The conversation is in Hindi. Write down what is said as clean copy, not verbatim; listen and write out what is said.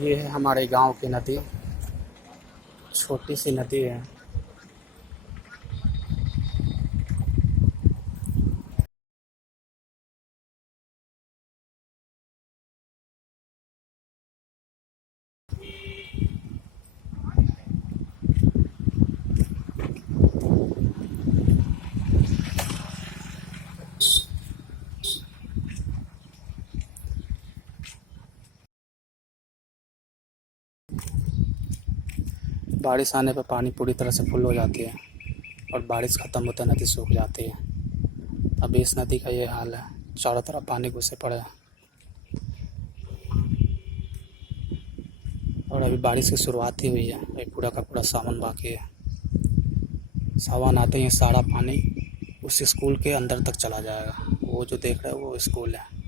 ये है हमारे गांव की नदी। छोटी सी नदी है। बारिश आने पर पानी पूरी तरह से फुल हो जाती है और बारिश ख़त्म होते नदी सूख जाती है। अभी इस नदी का ये हाल है, चारों तरफ पानी घुसे पड़े हैं और अभी बारिश की शुरुआत ही हुई है। अभी पूरा का पूरा सावन बाकी है। सावन आते ही सारा पानी उस स्कूल के अंदर तक चला जाएगा। वो जो देख रहे हो वो स्कूल है।